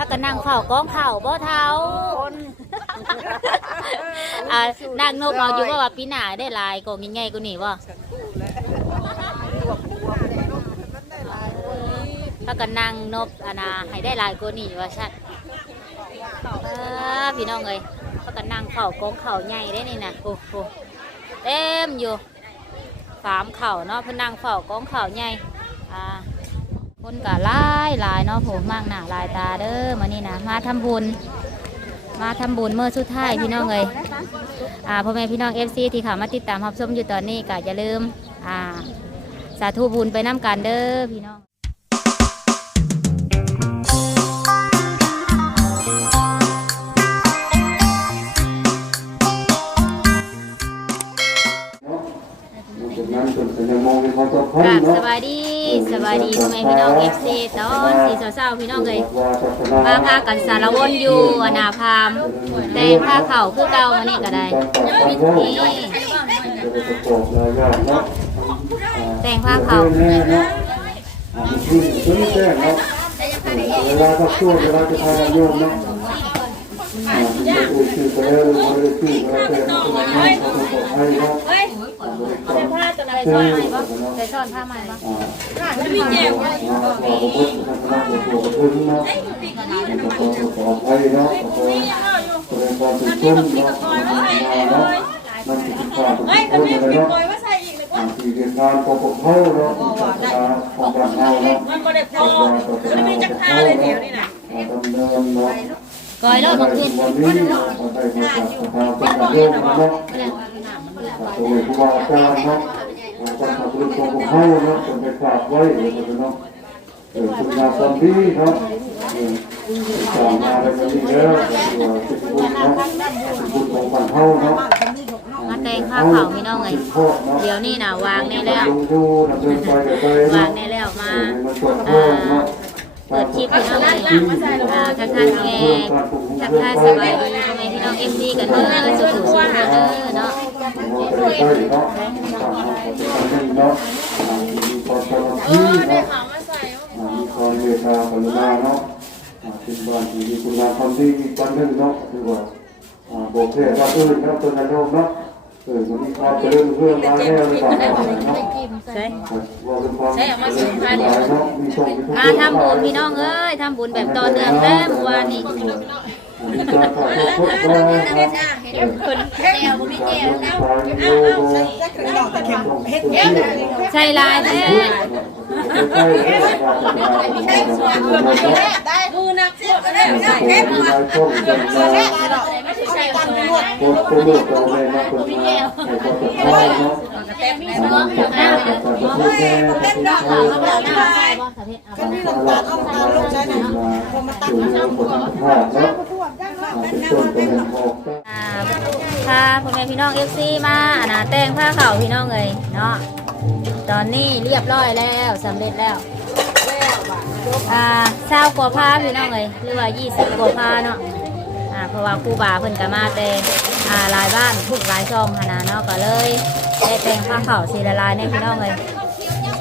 ถ้ากันนั่งเฝ้ากองเข่าบ่เท้าอ่านางนกเอาอยู่ว่าว่าปีหน้าได้หลายกองใหญ่ๆกว่านี้บ่ถ้ากันนั่งนบอานาให้ได้หลายกว่านี้ว่าชัดอ่าพี่น้องเอ้ยถ้ากันนั่งเฝ้ากองเข่าใหญ่ได้นี่นะโอ้โหเต็มอยู่สามเข่าเนาะเพิ่นนั่งเฝ้ากองเข่าใหญ่อ่า คนก็หลายหลายเนาะผมมากหนาหลายตาเด้อมานี่นะมาทำบุญ มาทำบุญเมื่อสุดท้ายพี่น้องเลยอ่าพ่อแม่พี่น้องเอฟซีที่เขามาติดตามรับชมอยู่ตอนนี้ก็อย่าลืมอ่าสาธุบุญไปน้ำกันเด้อพี่น้องจากนั้นจนถึงในมองมีความสำคัญกราบเนาะสบายดี สบายดีพ่อแม่พี่น้องเอฟซีตอนสีเศร้าๆพี่น้องเลยมาพากันสารวนอยู่อนาพามแต่ผ้าเข่าคือเก่ามานี่ก็ได้นี่แต่งผ้าขาวแน่เนาะอ่าที่ที่แจ้งเนาะเวลาทักช่วงเวลาจะทานโยมเนาะ ให้เนาะใส่ผ้าตัวไหนใส่อนไหมบ่ใส่ซ่อนผ้าใหม่บ่อ่าที่แจ้งว่าขอพระพุทธศาสนาตัวพุทธเนาะมันก็ขอขอให้เนาะขอแสดงความเป็นชนเนาะเนาะนั่นคือความเป็นชนเลยเนาะอ่าที่เรียนงานปกครองเนาะศาสนาของบ้านเราเนาะมันบ่ได้พอมันมีจักท่าเลยเดี๋ยวนี่น่ะดำเนินเนาะ ก้อยเลิศมาขึ้นวันนี้เราได้มาจาสภาเป็นการเรื่อเนาะตัวเองผู้ว่าการเนะการทำเรื่องปกครองเนาะเป็นไปฝากไว้เนาะเออคุณงามความดีเนาะเออสางมาอะไรกันนี่เด้อคือว่าเป็นบุญนะเป็นบุญของบ้านเฮาเนาะมาแต่งผ้าขาวพี่น้องเลยเดี๋ยวนี้น่ะวางในแล้ววาเนาะงในแล้วมา เปิดคลิปพี่น้องเลยอ่าทักทายแกทักทายสบายดีพ่อแม่พี่น้องเอฟซีกันเด้อสุขุสุขเด้อเนาะเนาะทำเนาะมีความสมัครที่เนาะมีความเมตตากรุณาเนาะเป็นบ้านที่มีคุณงามความดีกบ้านหนึ่งเนาะคือว่าบอกเทศรับอื่นครับตัวนั้นเนาะ เออมันมีความเจริญเพื่อมาแน่เลยครับเนาะว่าเป็นความเจริญเนาะมีส่งมีทุกมาทำบุญพี่น้องเอ้ยทำบุญแบบต่อเนื่องแล้เมื่อวานนี้มีการขอโทษขอโทษเนาะคนแนวบ่มีแนวเฮ็ดเฮ็ดใช่ลายแท้ดูนักพูดก็ได้ได้ เก็บมาอ่าพาพ่อแม่พี่น้องเอฟซีมาอันน่ะแต่งผ้าขาวพี่น้องเลยเนาะตอนนี้เรียบร้อยแล้วสำเร็จแล้วอ่าเศร้ากว่าผ้าพี่น้องเลยหรือว่ายี่สิบกว่าผ้าเนาะ เพราะว่าครูบาเพิ่นก็มาแต่อ่าหลายบ้านทุกหลายช่องขนาดเนาะก็เลยได้แต่งผ้าขาวสีละลายในพี่น้องเลย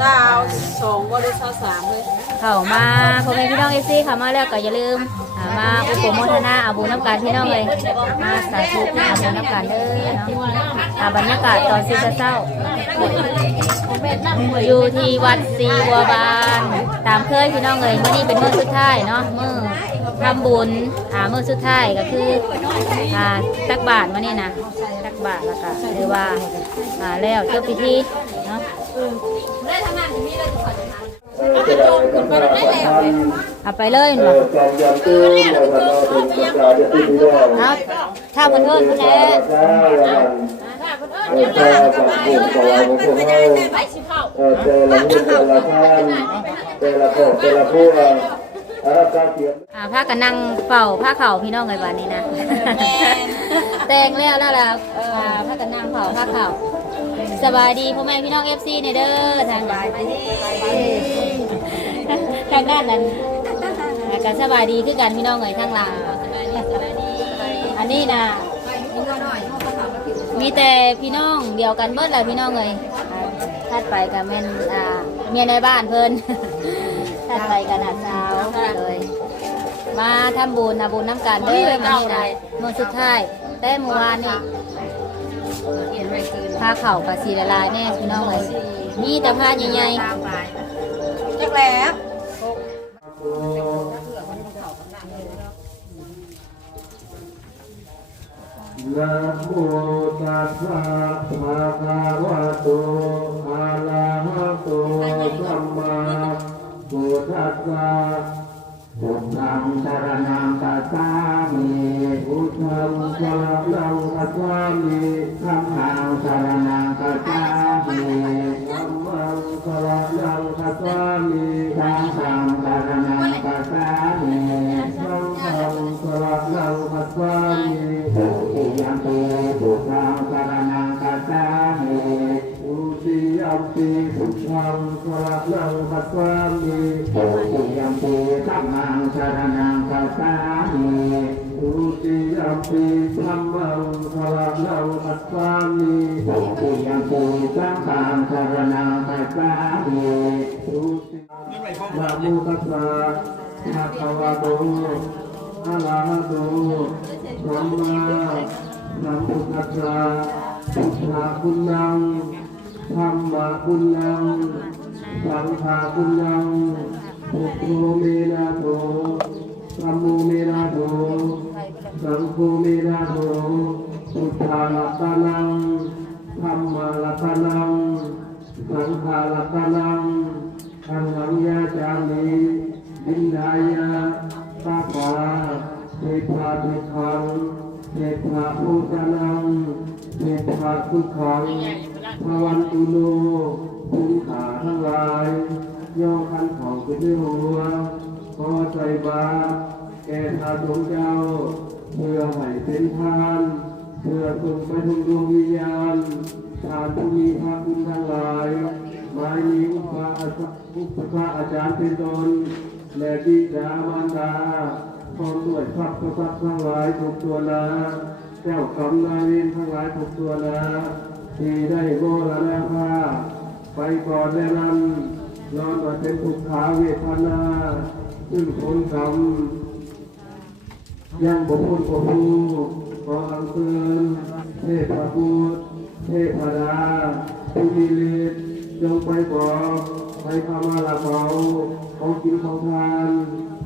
สาวสองบ่ได้สาวสามเลยเข้ามาพ่อแม่พี่น้องเอฟซีเข้ามาแล้วก็อย่าลืมอ่ามาอุปโมทนาอาบุญน้ำกันพี่น้องเลยมาสาธุอาบุญน้ำกันเด้อเนาะอ่าบรรยากาศตอนซีเศร้าอยู่ที่วัดศรีบัวบาน ตามเคยพี่น้องเลยมื่อนี้เป็นมื้อสุดท้ายเนาะมื้อ ทำบุญอ่ามื้อสุดท้ายก็คืออ่าตักบาตรมานี่นะตักบาตรแล้วก็เรียกว่าอ่าแล้วจบพิธีเนาะเอาไปเลยเนาะเอาถ้ามันเอิ้นพุ่นแหละไปสิเผาแต่ละมือแต่ละท่านแต่ละคนแต่ละผู้ อารับการเกียรติอ่าผ้ากันนั่งเป่าผ้าเข่าพี่น้องไงบ้านนี้นะ แต่งแล้วแล้วล่ะอ่าผ้ากันนั่งเป่าผ้าเข่าสบายดีพ่อแม่พี่น้องเอฟซีเนี่ยเด้อทางด้านทางด้านนั้นอ่ากันสบายดีคือกันพี่น้องเอ้ยทางหลางอันนี้นะมีแต่พี่น้องเดียวกันเบิดแหละพี่น้องเอ้ยอ่าถัดไปกับแม่นอ่าเมียในบ้านเพิ่น ถัดไปกับน้าสาวเลย มาทำบุญนะบุญน้ำกันเด้อมานี่นะมื้อสุดท้ายแต่เมื่อวานนี่พาเข่ากับสีละลายแน่พี่น้องเลยมีแต่ผ้าใหญ่จักแล้วนะโมตัสสะภะคะวะโตอะระหะโตสัมมา พุทธัสสะพุทธังสรณังคัจฉามิพุทธังสรณังคัจฉามิธัมมังสรณังคัจฉามิธัมมังสรณังคัจฉามิสังฆังสรณังคัจฉามิสังฆังสรณังคัจฉามิทุติยัมปีพุทธังสรณังคัจฉามิทุติยัมปีพุทธังสรณังคัจฉามิทุติยัม มังสรณังคัจฉามิทุติยัมปีธัมมังสรณังคัจฉามิทุติยัมปีสังฆังสรณังคัจฉามิทุตินะโมตัสสะภะคะวะโตอะระหะโตสัมมาสัมพุทธัสสะพุทธะคุณนังธรรมะคุณนังสังฆะคุณนัง พุโธเมนะโตธัมโมเมนะโตสังโฆเมนะโตพุทธะรัตนังธรรมะรัตนังสังฆะรัตนังอันหังยาจามิบินดายะตาปาเทพาเทขังเทพาภูตนังเทพาสุขังพวันตุโลภูขาทั้งหลาย ย่อขันของขึ้นด้วยหัวขอใจบาตรแก่ทาสงเจ้าเพื่อให้เป็นทานเพื่อส่งไปถึงดวงวิญญาณทานผู้มีพระคุณทั้งหลายหมายนี้อุปาอาอุปชาอาจารย์เป็นตนและบิดามารดาพร้อมด้วยทรัพย์ทรัพย์ทั้งหลายทุกตัวนาเจ้ากรรมนายเวรทั้งหลายทุกตัวนาที่ได้โมรณภาพไปก่อนและนั้น นอนมาเป็นทุกขาเวทนาซึ่งผลกรรมยังบุพุทธภูขออังเชิญเทพบุตรเทพดาผู้มีฤทธิ์จงไปบอกไปข้ามาละเบาของกินของทาน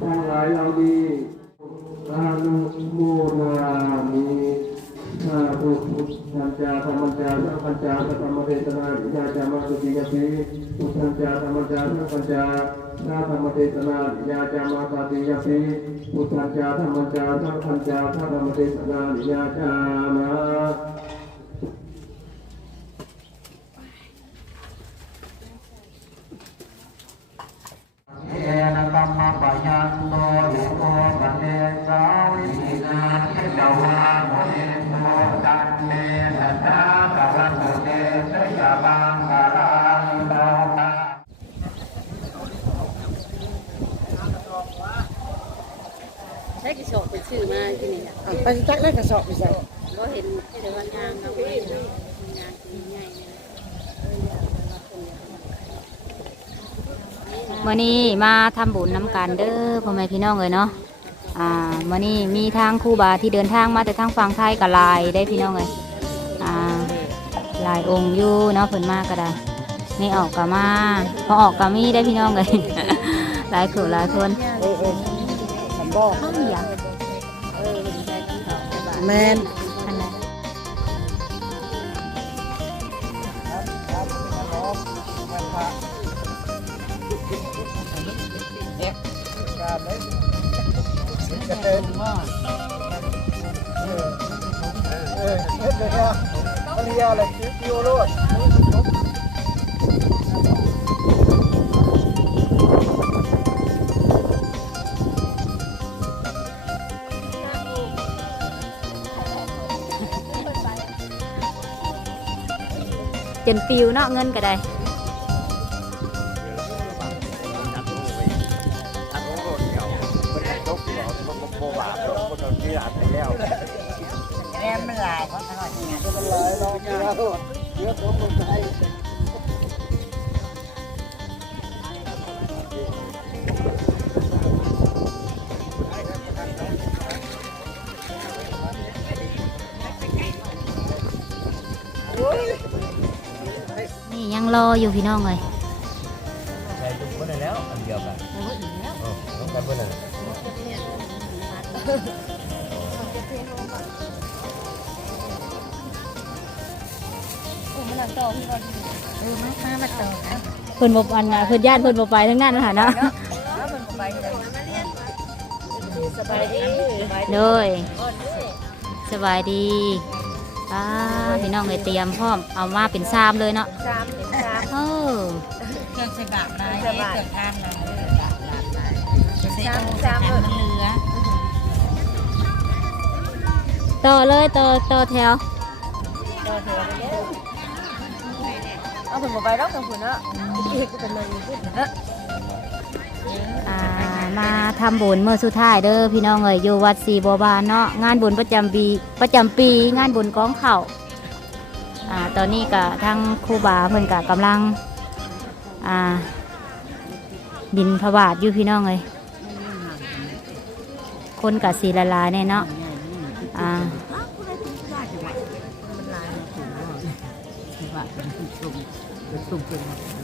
ทั้งหลายเหล่านี้อานุโมนามิ ข้าพุทธัญจาธรรมัญจาสังฆัญจาสัพพมเทศนาวิญาจามาสุติยติพุทธัญจาธรรมัญจาสังฆัญจาข้าธรรมเทศนาวิญาจามาปฏิยติพุทธัญจาธรรมัญจาสังฆัญจาข้าธรรมเทศนาวิญาจามา นะกัมมะปะยันโตหิโตปะเนสาวินีนาเทจาวาโมเนโตตันเนสัตตากัลโตเตสยาบังกาลังโตตาใช้กี่โฉกเป็นชื่อมาที่นี่ไปจักได้กระสอบไปใส่ก็เห็นเดี๋ยวงานเราไม่ได้งานที่ใหญ่เนี่ย ๆ มื้อนี้มาทำบุญน้ำกันเด้อพ่อแม่พี่น้องเลยเนาะอ่ามื้อนี้มีทางครูบาที่เดินทางมาแต่ทางฝั่งไทยกับลายได้พี่น้องเลยอ่าหลายองค์อยู่เนาะเพิ่นมาก็ได้นี่ออกก็มาพอออกก็มีได้พี่น้องเลยหลายคือหลายคนเออเออฉันบอกข้าวเหนียวแมนอันนั้น เฮ็ดเลยครับเรียอะไรคิวโลดจนปิวเนาะเงินก็ได้ รออยู่พี่น้องเลยใช่ทุกคนได้แล้วอันเดียวกันเออต้องกันเพื่อนเลยเออมามามาต่อกันเพิ่นบ่อันน่ะเพิ่นญาติเพิ่นบ่ไปทั้งนั้นนะคะเนาะสบายดี โดยสบายดี ป้าพี่น้องเลยเตรียมพร้อมเอามาเป็นซามเลยเนาะสามสามเออเครื่องใส่บาตรนายเครื่องทานนายสามสามมันเหลือต่อเลยต่อต่อแถวเอาถึงบ่ไปดอกทั้งคุณเนาะอีกเป็นนึงพูดเนาะ อ่ามาทำบุญเมื่อสุดท้ายเด้อพี่น้องเอ้ยอยู่วัดศรีบัวบานเนาะงานบุญประจำปีประจำปี งานบุญกองเข่าวอ่าตอนนี้ก็ทั้งครูบาเพิ่นก็กำลังอ่าบินพระบาทอยู่พี่น้องเอ้ยคนกับสีละลายเนี่ยเนาะอ่าอ่าเ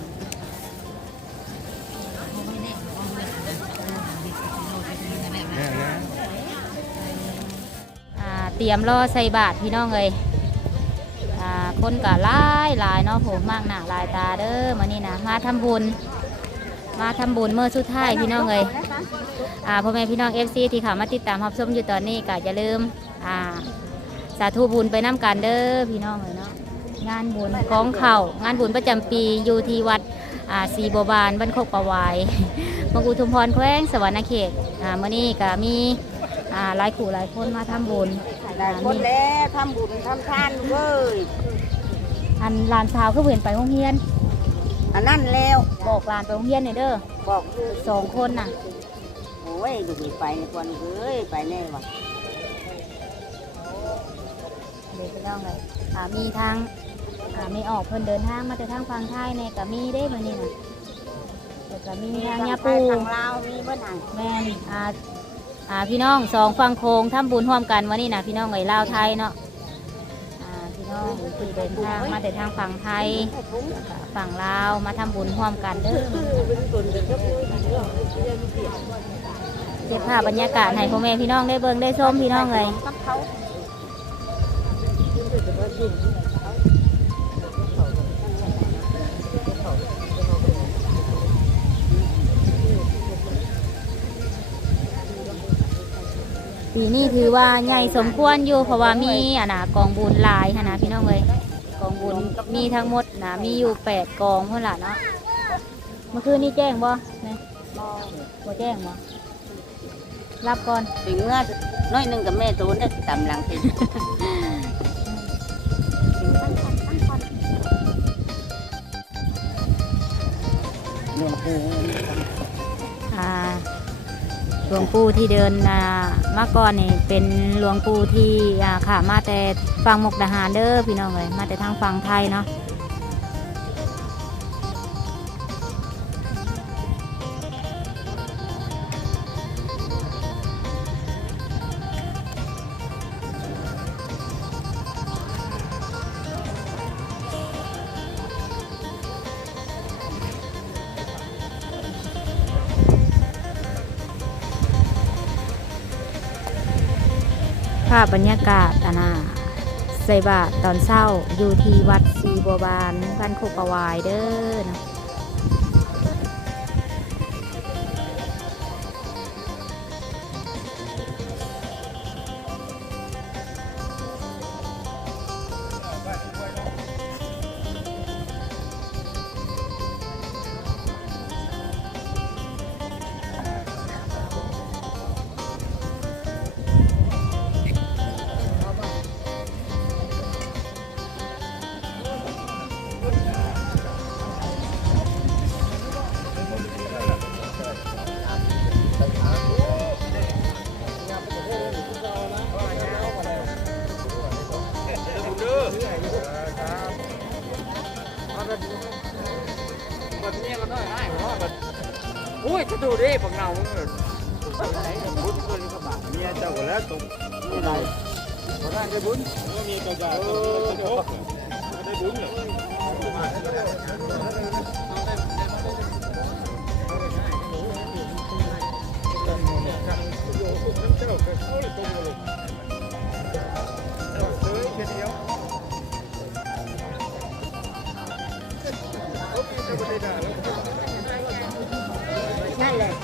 เตรียมรอใส่บาทพี่น้องเลยอ่าคนกะหลายลายเนาะผมมากหนาลายตาเด้อมานี่นะมาทำบุญ มาทำบุญเมื่อสุดท้ายพี่น้องเลยอ่าพ่อแม่พี่น้องเอฟซีที่ขามาติดตามรับชมอยู่ตอนนี้ก็อย่าลืมอ่าสาธุบุญไปน้ำกันเด้อพี่น้องเลยเนาะงานบุญกองเข่างานบุญประจำปีอยู่ที่วัดอ่าศรีบัวบานบ้านโคกประวายมงอุทุมพรแขวงสวรรณเขตอ่ามื่อนี้ก็มี อ่าหลายขู่หลายคนมาทำบุญได้คนแล้วทำบุญทำทานเว้ยอันหลานสาวก็เห็นไปโรงเรียน อันนั้นแล้วบอกหลานไปโรงเรียนหน่อยเด้อบอกลูกสองคนน่ะ โอ้ยลูกไปในควันเอ้ยไปแน่ว่ะเดี๋ยวไปเล่าเลยอ่ามีทางอ่ามีออกเพิ่นเดินทางมาแต่ทางฝั่งไทยเนี่ยก็มีได้มานี่น่ะแล้วก็มีทางยาปูทางลาวมีบ่หนังแม่นอ่า อ่าพี่น้องสองฝั่งโคงทำบุญร่วมกันวันนี้นะพี่น้องเอ๋ยลาวไทยเนาะอ่าพี่น้องที่เดินทางมาแต่ทางฝั่งไทยฝั่งลาวมาทำบุญร่วมกันเด้อเจ็บภาพบรรยากาศให้พ่อแม่พี่น้องได้เบิ่งได้ชมพี่น้องเลย ปีนี้ถือว่าใหญ่สมควรอยู่เพราะว่ามีอะนะกองบุญหลายค่ะนะพี่น้องเลยกองบุญมีทั้งหมดนะมีอยู่แปดกองเท่าไหร่เนาะเมื่อคืนนี้แจ้งบ่แม่บ่แจ้งบ่รับก่อนถึงเมื่อน้อยหนึงกับแม่ตูนได้ตำลังเป็นหลวงปู่ อ่าห ลวงปู่ที่เดินอ่ามาก่อนนี่เป็นหลวงปู่ที่อ่าค่ะมาแต่ฟังมุกดาหารเด้อพี่น้องเลยมาแต่ทางฝั่งไทยเนาะ บรรยากาศอานาใส่บาตรตอนเศร้าอยู่ที่วัดซีบัวบานบ้านโคกประวายเด้อ อุ้ยจะดูดิพวกเราเนี่ยบุญคนก็บาเมียเจ้าก็แล้วตรงนี่ไหนคนนั้นได้บุญมีกระดาษได้บุญเหรอไม่ได้ salad.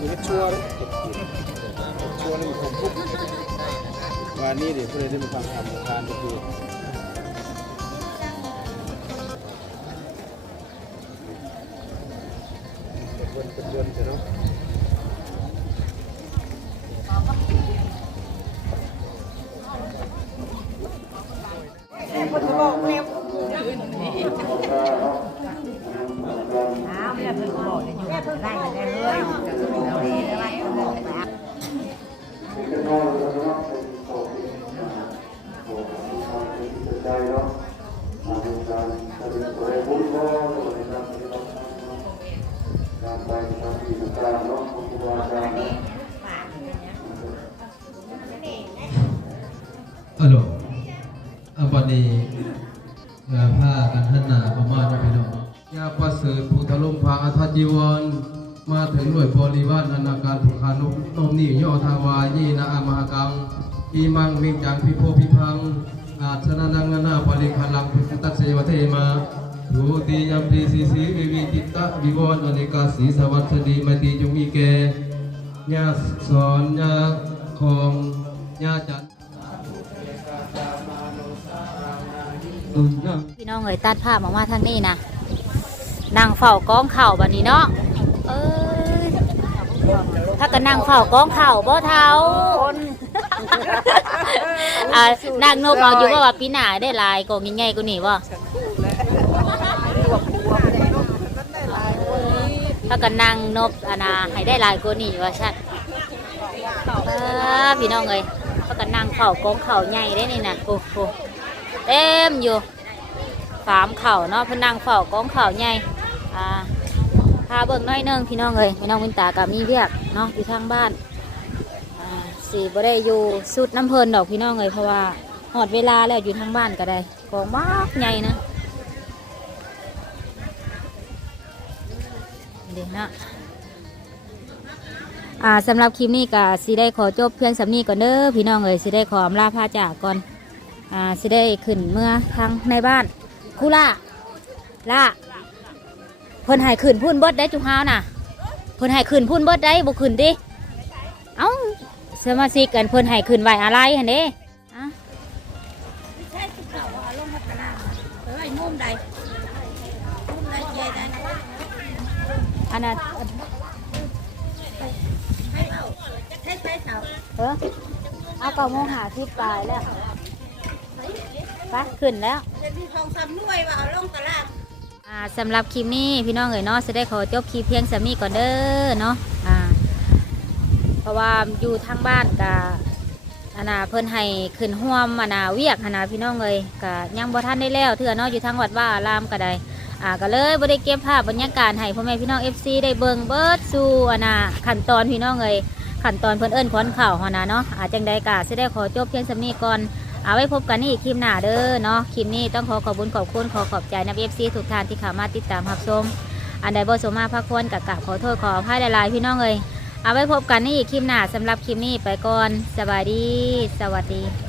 ยู่ในชัวร์ชัวร์นี่มีความทุกข์วันนี้เดี๋ยวพวกเราได้มาฟังธรรมทานก็ มังมิงจังพิโพพิพังอาชนะนังนาปริคัลังพุทธัสเสวเทมาดูติยัมปีสีสีวิวิติตะวิวรณ์อเนกาสีสวัสดีมติจงมีแก่ยาสอนยาของยาจันตุนยังพี่น้องเอ๋ยตัดภาพออกมาทางนี้นะนั่งเฝ้ากองเข่าบัดนี้เนาะเอ้ยถ้าก็นั่งเฝ้ากองเข่าบ่เท้า อ่านางนกเอาอยู่ว่าว่าปีหน้าได้หลายกองใหญ่ๆกว่านี้บ่ถ้าก็นั่งนบอานาให้ได้หลายกว่านี้ว่าชัดพี่น้องเอ้ยถ้าก็นั่งเฝ้ากองเข่าใหญ่ได้นี่นะโอ้โหเต็มอยู่ฟามเข่าเนาะเพนนังเฝ้ากองเข่าใหญ่อ่าพาเบิ่งน้อยหนึงพี่น้องเลยพี่น้องวินตากับมีเวียกเนาะอยู่ทางบ้าน สีบ่ได้อยู่สุดน้ำเพลินดอกพี่น้องเลยเพราะว่าหอดเวลาแล้วอยู่ทางบ้านก็ได้กองมากใหญ่นะเดี๋ยวนะอ่าสำหรับคลิปนี้ก็สิได้ขอจบเพียงสำนีก่อนเด้อพี่น้องเลยสิได้ขออำลาพาจากก่อนอ่าสิได้ขึ้นเมื่อทางในบ้านคุล่าล่าเพิ่นหายขึ้นพุ่นเบิดได้จุฮาวน่ะเพิ่นหายขึ้นพุ่นเบิดได้บ่ขึ้นดิ สมาชิกกันเพิ่นใหายขึ้นไหวอะไรหันเด้อะใช่สุดเขาเอาลงมาตลาดเอ้ยมุมใดมุมใดใหญ่ใดอันน่ะให้เอาให้ใช้เสาเออเอาเก้าโมงหาที่ปลายแล้วไปขึ้นแล้วเป็นที่ทองซ้ำด้วยว่าเอาลงตลาดอ่าสำหรับคลิปนี้พี่น้องเอ๋ยเนาะจะได้ขอจบคลิปเพียงสามีก่อนเด้อเนาะอ่า เพราะว่าอยู่ทางบ้านกะอานาเพิ่นให้ขึ้นห่วมอานาเวียกอานาพี่น้องเอ๋ยกะยังบ่ทันได้แล้วเถื่อเนาะอยู่ทางวัดว่าอารามก็ได้อ่าก็เลยบ่ได้เก็บภาพบรรยากาศให้พ่อแม่พี่น้อง FC ได้เบิ่งเบิดสู่อานาขั้นตอนพี่น้องเอ๋ยขั้นตอนเพิ่นเอิ้นขอนข่าวหัวหนาเนาะอาจังใดกะสิได้ขอจบเพียงสามีก่อนเอาไว้พบกันในอีกคลิปหน้าเด้อเนาะคลิปนี้ต้องขอขอบคุญขอบคุณขอขอบใจนักเอฟซีทุกท่านที่เข้ามาติดตามรับชมอันใดบ่สมมาพักควรกับกะขอโทษขออภัยหลายๆพี่น้องเลย เอาไว้พบกันในอีกคลิปหน้าสำหรับคลิปนี้ไปก่อนสบายดี สวัสดี